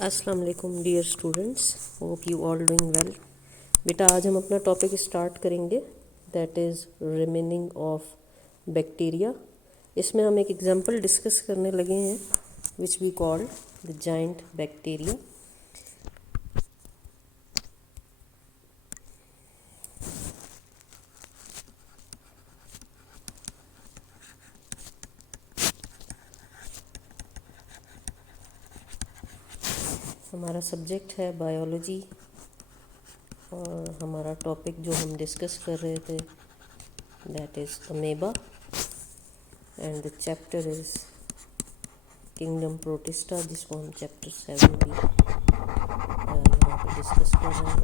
अस्सलाम वालेकुम dear students, hope you all doing well. बेटा आज हम अपना टॉपिक स्टार्ट करेंगे, that is remaining of bacteria. इसमें हम एक एग्जांपल डिस्कस करने लगे हैं which we called the giant bacteria. हमारा सब्जेक्ट है बायोलॉजी और हमारा टॉपिक जो हम डिस्कस कर रहे थे that is amoeba and the chapter is kingdom protista, जिसको हम चैप्टर 7 भी यहाँ पर डिस्कस कर रहे हैं।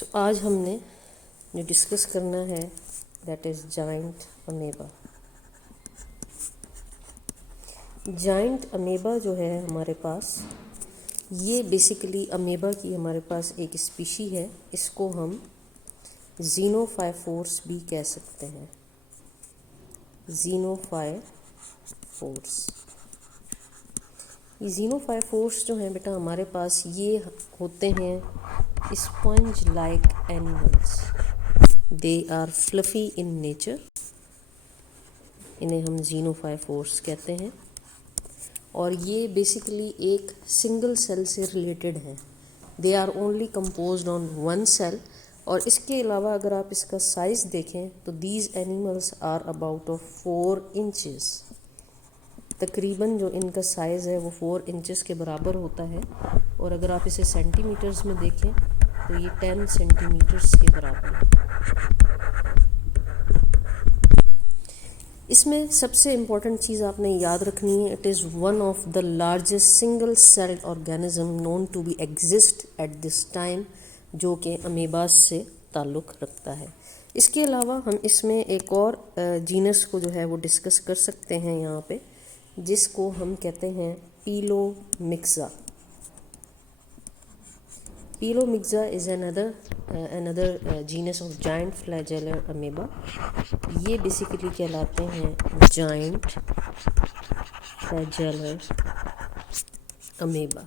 तो आज हमने जो डिस्कस करना है that is giant amoeba. Giant amoeba जो है हमारे पास, ये बेसिकली अमेबा की हमारे पास एक स्पीशी है। इसको हम ज़ीनोफाइफोर्स भी कह सकते हैं। ज़ीनोफाइफोर्स, ये ज़ीनोफाइफोर्स जो हैं बेटा हमारे पास, ये होते हैं sponge like animals. They are fluffy in nature. इन्हें हम ज़ीनोफाइफोर्स कहते हैं और ये बेसिकली एक सिंगल सेल से रिलेटेड हैं। They are only composed on one cell. और इसके अलावा अगर आप इसका साइज़ देखें तो these animals are about of 4 inches. तकरीबन जो इनका साइज़ है वो 4 इंचेस के बराबर होता है। और अगर आप इसे सेंटीमीटर्स में देखें तो ये 10 सेंटीमीटर्स के बराबर है। इसमें सबसे इम्पॉर्टेंट चीज़ आपने याद रखनी है, it is one of the largest single celled organism known to be exist at this time, जो कि अमीबास से ताल्लुक़ रखता है। इसके अलावा हम इसमें एक और जीनस को जो है वो डिस्कस कर सकते हैं यहाँ पे, जिसको हम कहते हैं पीलोमिक्सा। Pelomyxa is another genus of giant flagellar amoeba। ये बेसिकली कहलाते हैं giant flagellar amoeba।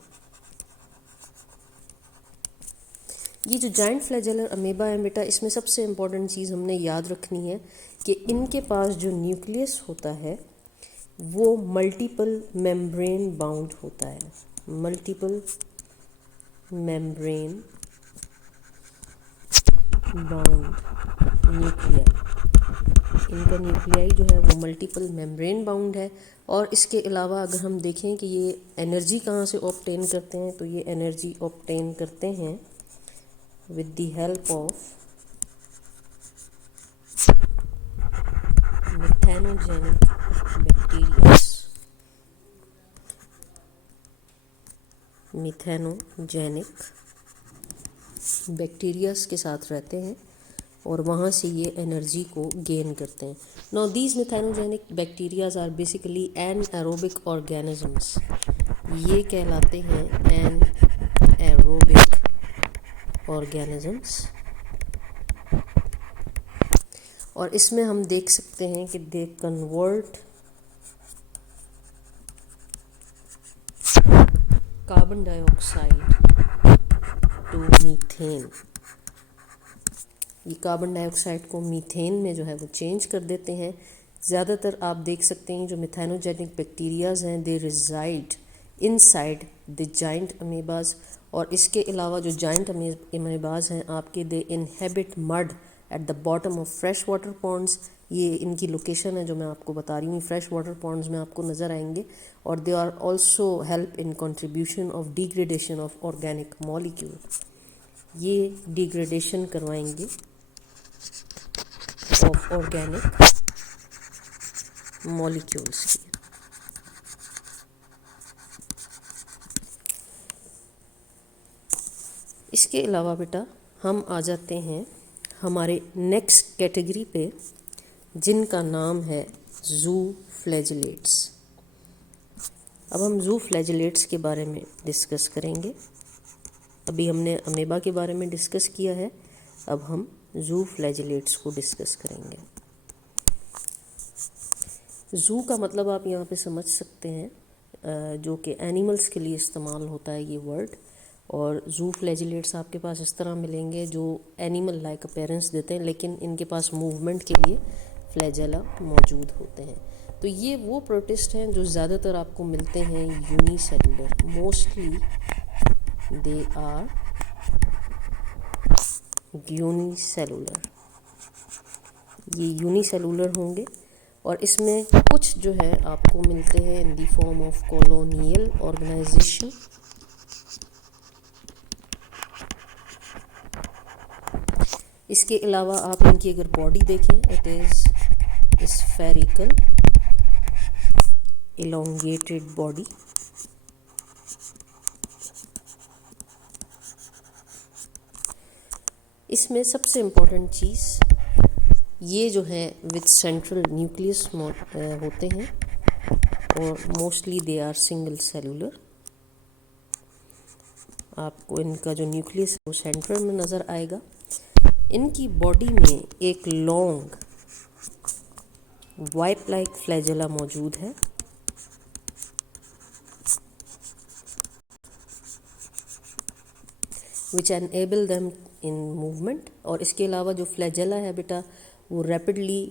ये जो giant flagellar amoeba है बेटा, इसमें सबसे इम्पॉर्टेंट चीज़ हमने याद रखनी है कि इनके पास जो न्यूक्लियस होता है वो मल्टीपल मेम्ब्रेन बाउंड होता है। मल्टीपल मेम्ब्रेन बाउंड न्यूक्लियाई, इनका न्यूक्लियाई जो है वो मल्टीपल मेम्ब्रेन बाउंड है। और इसके अलावा अगर हम देखें कि ये एनर्जी कहाँ से ऑब्टेन करते हैं, तो ये एनर्जी ऑब्टेन करते हैं with the help of methanogenic bacterias. Methanogenic bacterias के साथ रहते हैं और वहाँ से ये एनर्जी को गेन करते हैं। Now these methanogenic bacterias are basically anaerobic organisms. ये कहलाते हैं एनएरोबिक ऑर्गेनिजम्स। और इसमें हम देख सकते हैं कि they convert carbon dioxide to methane. ये कार्बन डाइऑक्साइड को मीथेन में जो है वो चेंज कर देते हैं। ज़्यादातर आप देख सकते हैं जो मिथेनोजेनिक बैक्टीरियाज हैं they reside inside the giant amoebas. और इसके अलावा जो जाइंट अमीबाज हैं आपके, they inhabit mud at the bottom of fresh water ponds. ये इनकी लोकेशन है जो मैं आपको बता रही हूँ, फ्रेश वाटर पॉन्ड्स में आपको नज़र आएंगे। और they are also help in contribution of degradation of organic molecule. ये डिग्रेडेशन करवाएंगे ऑफ ऑर्गेनिक मॉलिक्यूल्स की। इसके अलावा बेटा हम आ जाते हैं हमारे नेक्स्ट कैटेगरी पे, जिनका नाम है जू फ्लैजिलेट्स। अब हम जू फ्लैजिलेट्स के बारे में डिस्कस करेंगे। अभी हमने अमेबा के बारे में डिस्कस किया है, अब हम जू फ्लैजिलेट्स को डिस्कस करेंगे। ज़ू का मतलब आप यहाँ पे समझ सकते हैं, जो कि एनिमल्स के लिए इस्तेमाल होता है ये वर्ड। और ज़ू फ्लैजिलेट्स आपके पास इस तरह मिलेंगे जो एनिमल लाइक अपीयरेंस देते हैं, लेकिन इनके पास मूवमेंट के लिए फ्लैजेला मौजूद होते हैं। तो ये वो प्रोटिस्ट हैं जो ज़्यादातर आपको मिलते हैं unicellular, mostly they are unicellular, ये यूनिसेलुलर होंगे। और इसमें कुछ जो है आपको मिलते हैं in the form of colonial organisation, इसके अलावा आप इनकी अगर बॉडी देखें, it is spherical elongated body. इसमें सबसे इम्पोर्टेंट चीज़ ये जो है विद सेंट्रल न्यूक्लियस होते हैं और mostly they are single cellular. आपको इनका जो न्यूक्लियस है वो सेंटर में नज़र आएगा। इनकी बॉडी में एक लॉन्ग वाइप लाइक फ्लैजेला मौजूद है, which enable them in movement. और इसके अलावा जो फ्लैजेला है बेटा वो रैपिडली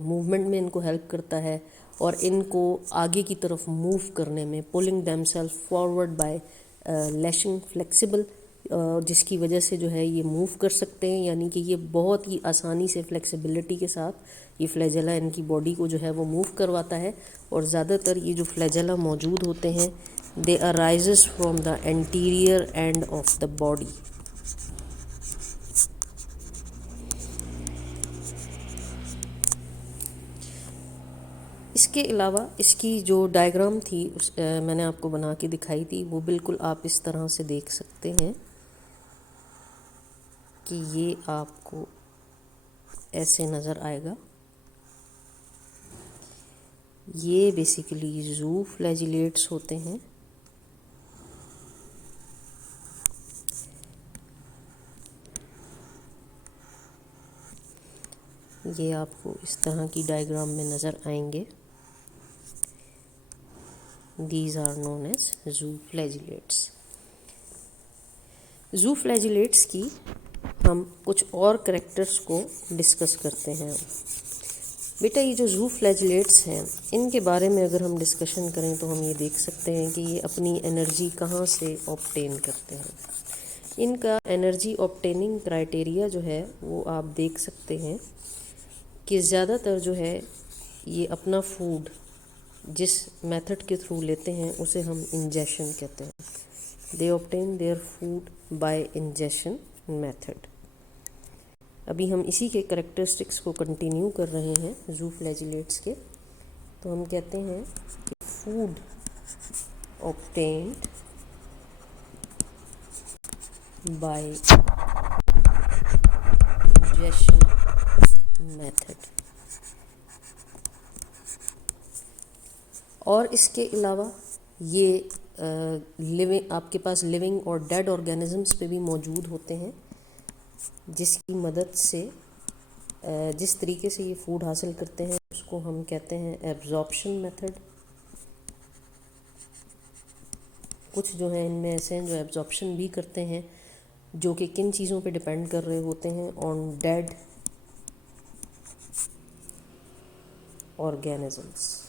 मूवमेंट में इनको हेल्प करता है और इनको आगे की तरफ मूव करने में, pulling them self forward bye lashing flexible, जिसकी वजह से जो है ये मूव कर सकते हैं। यानी कि ये बहुत ही आसानी से फ्लेक्सिबिलिटी के साथ ये फ्लैजेला इनकी बॉडी को जो है वो मूव करवाता है। और ज़्यादातर ये जो फ्लैजेला मौजूद होते हैं they arises from the anterior end of the body. इसके अलावा इसकी जो डायग्राम थी मैंने आपको बना के दिखाई थी, वो बिल्कुल आप इस तरह से देख सकते हैं कि ये आपको ऐसे नज़र आएगा। ये बेसिकली ज़ू फ्लैजिलेट्स होते हैं। ये आपको इस तरह की डायग्राम में नज़र आएंगे। These are known as zoo flagellates। zoo flagellates की हम कुछ और करेक्टर्स को डिस्कस करते हैं। बेटा ये जो zoo flagellates हैं इनके बारे में अगर हम डिस्कशन करें तो हम ये देख सकते हैं कि ये अपनी एनर्जी कहाँ से ऑब्टेन करते हैं। इनका एनर्जी ऑब्टेनिंग क्राइटेरिया जो है वो आप देख सकते हैं कि ज़्यादातर जो है ये अपना फूड जिस मेथड के थ्रू लेते हैं उसे हम इंजेशन कहते हैं। They obtain their food by ingestion method. अभी हम इसी के करेक्टरिस्टिक्स को कंटिन्यू कर रहे हैं ज़ू फ्लैजिलेट्स के। तो हम कहते हैं कि food obtained by ingestion method. और इसके अलावा ये लिविंग, आपके पास लिविंग और डेड ऑर्गेनिजम्स पे भी मौजूद होते हैं, जिसकी मदद से जिस तरीके से ये फूड हासिल करते हैं उसको हम कहते हैं एब्जॉर्प्शन मेथड। कुछ जो हैं इनमें ऐसे हैं जो एब्जॉर्प्शन भी करते हैं, जो कि किन चीज़ों पे डिपेंड कर रहे होते हैं, ऑन डेड ऑर्गेनिजम्स।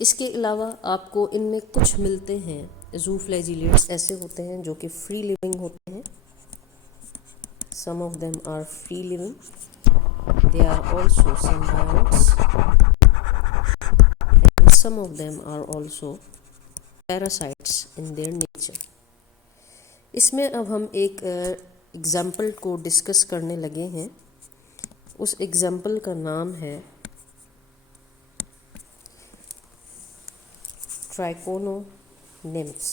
इसके अलावा आपको इनमें कुछ मिलते हैं ज़ू फ्लैजिलेट्स ऐसे होते हैं जो कि फ्री लिविंग होते हैं। Some of them are free living, they are also symbiotes and some of them are also parasites in their nature. इसमें अब हम एक एग्जाम्पल को डिस्कस करने लगे हैं। उस एग्जाम्पल का नाम है ट्राइकोनोनिम्स।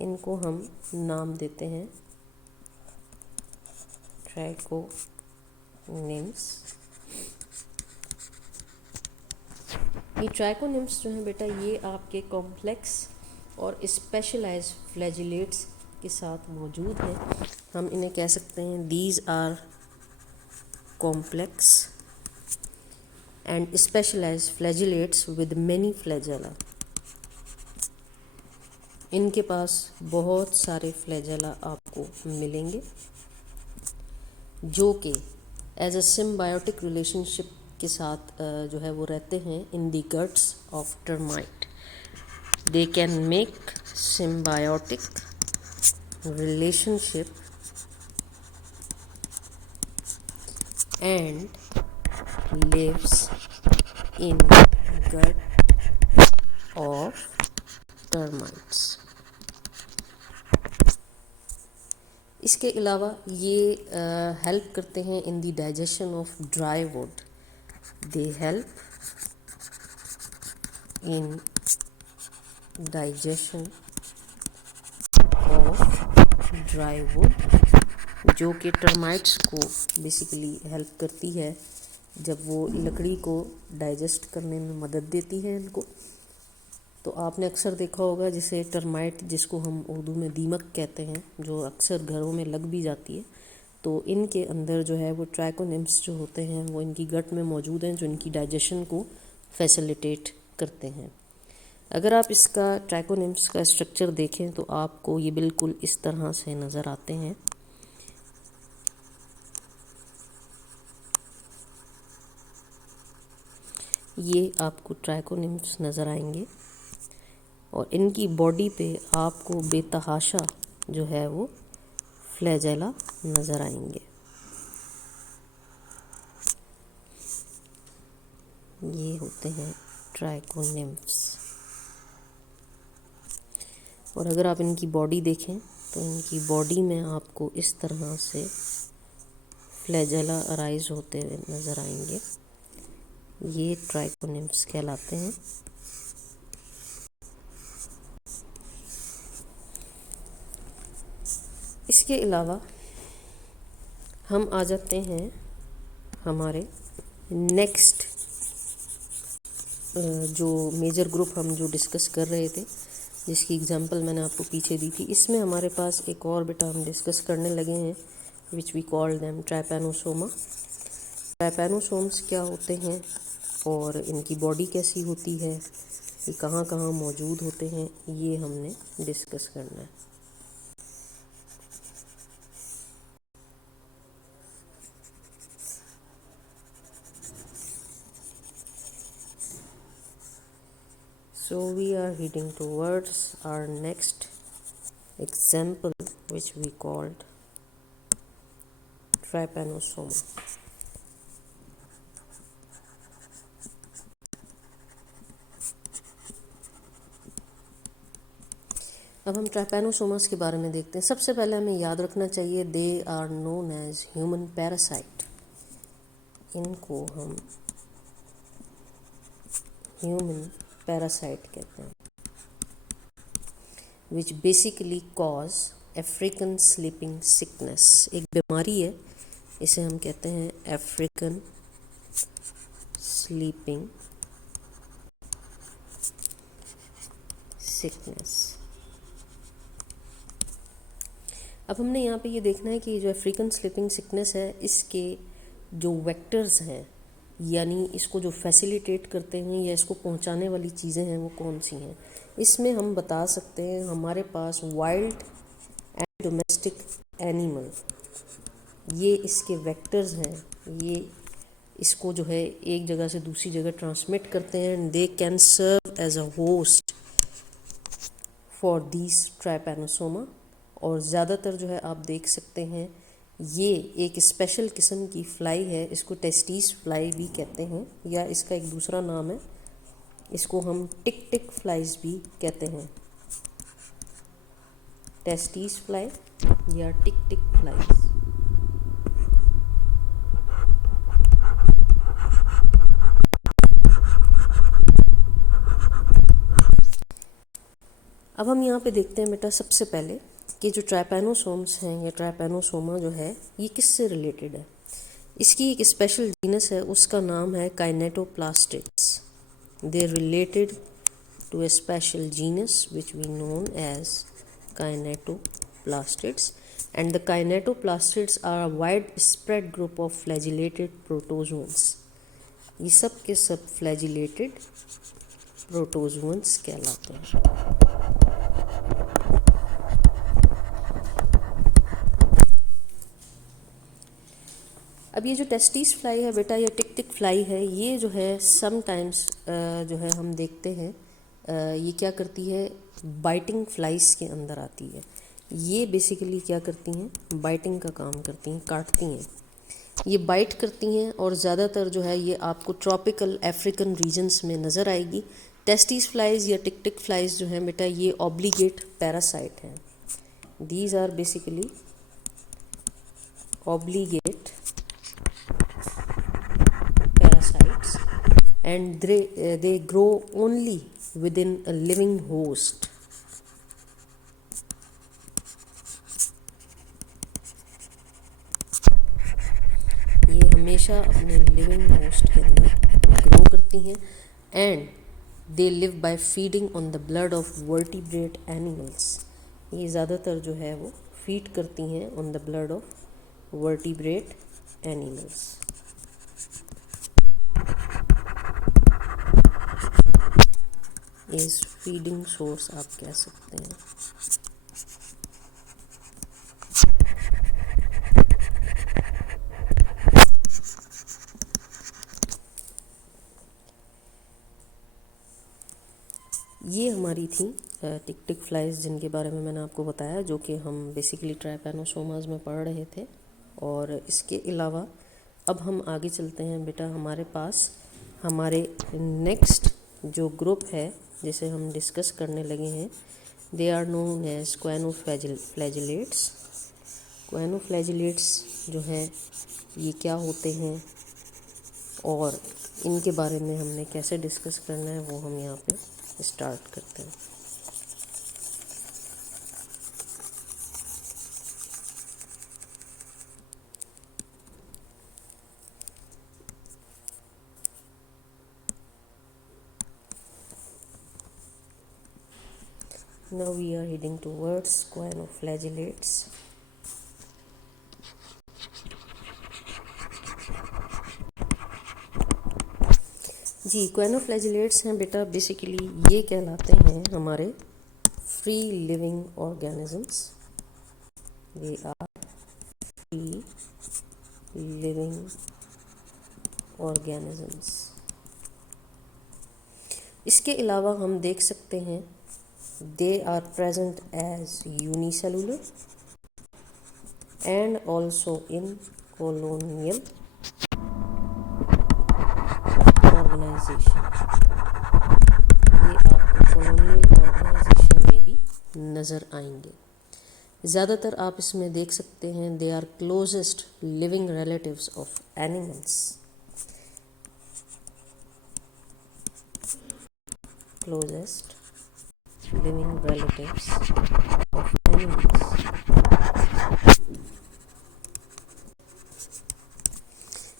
इनको हम नाम देते हैं ट्राइकोनिम्स। ये ट्राइकोनिम्स जो हैं बेटा ये आपके कॉम्प्लेक्स और स्पेशलाइज्ड फ्लैजिलेट्स के साथ मौजूद हैं। हम इन्हें कह सकते हैं these are complex and specialized flagellates with many flagella. इनके पास बहुत सारे फ्लैजेला आपको मिलेंगे जो कि एज अ सिम्बायोटिक रिलेशनशिप के साथ जो है वो रहते हैं in the guts of termite. They can make symbiotic relationship and lives in gut of termites. इसके अलावा ये हेल्प करते हैं in the digestion of dry would. They help in digestion of dry would, जो कि टर्माइट्स को basically help करती है जब वो लकड़ी को डाइजेस्ट करने में मदद देती है इनको. तो आपने अक्सर देखा होगा जिसे टर्माइट, जिसको हम उर्दू में दीमक कहते हैं, जो अक्सर घरों में लग भी जाती है, तो इनके अंदर जो है वो ट्राइकोनिम्स जो होते हैं वो इनकी गट में मौजूद हैं जो इनकी डाइजेशन को फैसिलिटेट करते हैं. अगर आप इसका ट्राइकोनिम्स का स्ट्रक्चर देखें तो आपको ये बिल्कुल इस तरह से नज़र आते हैं. ये आपको ट्राइकोनिम्स नज़र आएंगे और इनकी बॉडी पे आपको बेतहाशा जो है वो फ्लैजेला नज़र आएंगे. ये होते हैं ट्राइकोनिम्स. और अगर आप इनकी बॉडी देखें तो इनकी बॉडी में आपको इस तरह से फ्लैजेला अराइज होते हुए नज़र आएंगे. ये ट्राइकोनिम्स कहलाते हैं. इसके अलावा हम आ जाते हैं हमारे नेक्स्ट जो मेजर ग्रुप हम जो डिस्कस कर रहे थे, जिसकी एग्जांपल मैंने आपको पीछे दी थी. इसमें हमारे पास एक और बेटा हम डिस्कस करने लगे हैं which we call them trypanosoma. ट्राइपैनोसोम्स क्या होते हैं और इनकी बॉडी कैसी होती है, ये कहाँ कहाँ मौजूद होते हैं, ये हमने डिस्कस करना है. So we are heading towards our next example, which we called trypanosoma. अब हम ट्राइपैनोसोमास के बारे में देखते हैं. सबसे पहले हमें याद रखना चाहिए they are known as human parasite. इनको हम ह्यूमन पैरासाइट कहते हैं, which basically cause African sleeping sickness. एक बीमारी है, इसे हम कहते हैं अफ्रीकन स्लीपिंग सिकनेस. अब हमने यहाँ पे ये देखना है कि जो अफ्रीकन स्लीपिंग सिकनेस है, इसके जो वेक्टर्स हैं, यानी इसको जो फैसिलिटेट करते हैं या इसको पहुंचाने वाली चीज़ें हैं, वो कौन सी हैं. इसमें हम बता सकते हैं हमारे पास वाइल्ड एंड डोमेस्टिक एनिमल, ये इसके वेक्टर्स हैं. ये इसको जो है एक जगह से दूसरी जगह ट्रांसमिट करते हैं and they can serve as a host for this Trypanosoma. और ज़्यादातर जो है आप देख सकते हैं ये एक स्पेशल किस्म की फ्लाई है, इसको टेस्टीज फ्लाई भी कहते हैं, या इसका एक दूसरा नाम है, इसको हम टिक टिक फ्लाइज भी कहते हैं. टेस्टीज फ्लाई या टिक टिक फ्लाइज. अब हम यहाँ पे देखते हैं बेटा सबसे पहले कि जो ट्राइपैनोसोम्स हैं या ट्राइपैनोसोमा जो है ये किससे रिलेटेड है. इसकी एक स्पेशल जीनस है, उसका नाम है kinetoplastids. They related to a special genus which we known as kinetoplastids. And the kinetoplastids are a widespread group of flagellated protozoans. ये सब के सब फ्लैजिलेटेड प्रोटोजोन्स कहलाते हैं। अब ये जो टेस्टिस फ्लाई है बेटा, ये टिक टिक फ्लाई है, ये जो है समटाइम्स जो है हम देखते हैं ये क्या करती है, बाइटिंग फ्लाइज के अंदर आती है। ये बेसिकली क्या करती हैं, बाइटिंग का काम करती हैं, काटती हैं। ये बाइट करती हैं और ज़्यादातर जो है ये आपको ट्रॉपिकल अफ्रीकन रीजन्स में नज़र आएगी। टेस्टिस फ्लाइज या टिक टिक फ्लाइज जो हैं बेटा, ये ऑब्लिगेट पैरासाइट हैं। These are basically obligate parasites and they grow only within a living host. ये हमेशा अपने लिविंग होस्ट के अंदर ग्रो करती हैं and they live by feeding on the blood of vertebrate animals. ये ज़्यादातर जो है वो फीड करती हैं on the blood of vertebrate animals. इस फीडिंग सोर्स आप कह सकते हैं। ये हमारी थी टिक टिक फ्लाइज, जिनके बारे में मैंने आपको बताया, जो कि हम बेसिकली ट्राइपैनोसोमास में पढ़ रहे थे। और इसके अलावा अब हम आगे चलते हैं बेटा, हमारे पास हमारे नेक्स्ट जो ग्रुप है जिसे हम डिस्कस करने लगे हैं, दे आर नोन एज क्वाइनोफ्लैजिलेट्स। क्वाइनोफ्लैजिलेट्स जो हैं ये क्या होते हैं और इनके बारे में हमने कैसे डिस्कस करना है वो हम यहाँ पे स्टार्ट करते हैं। Now we are heading towards क्वाइनोफ्लैजिलेट्स। जी, क्वाइनोफ्लैजिलेट्स हैं बेटा, बेसिकली ये कहलाते हैं हमारे free living organisms. They are free living organisms. इसके अलावा हम देख सकते हैं they are present as unicellular and also in colonial organization। ये आपको colonial organization में भी नज़र आएंगे। ज़्यादातर आप इसमें देख सकते हैं they are closest living relatives of animals। closest living relatives of animals।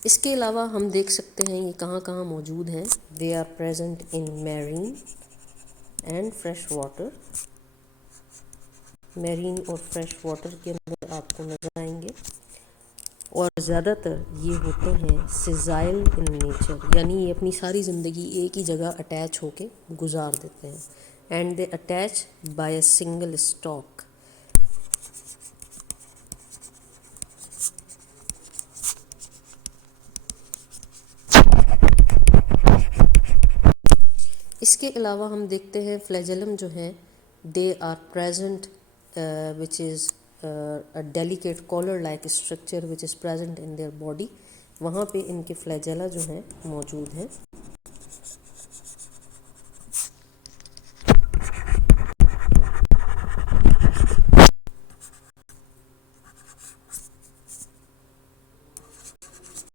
इसके अलावा हम देख सकते हैं ये कहाँ कहाँ मौजूद हैं। They are present in marine and fresh water. Marine और फ्रेश वाटर के अंदर आपको नजर आएंगे और ज़्यादातर ये होते हैं सिजाइल इन नेचर, यानी ये अपनी सारी ज़िंदगी एक ही जगह अटैच होके गुजार देते हैं। And they attach by a single stalk. इसके अलावा हम देखते हैं फ्लैजेलम जो है, they are present which is a delicate collar like structure which is present in their body। वहाँ पे इनके फ्लैजेला जो हैं मौजूद हैं।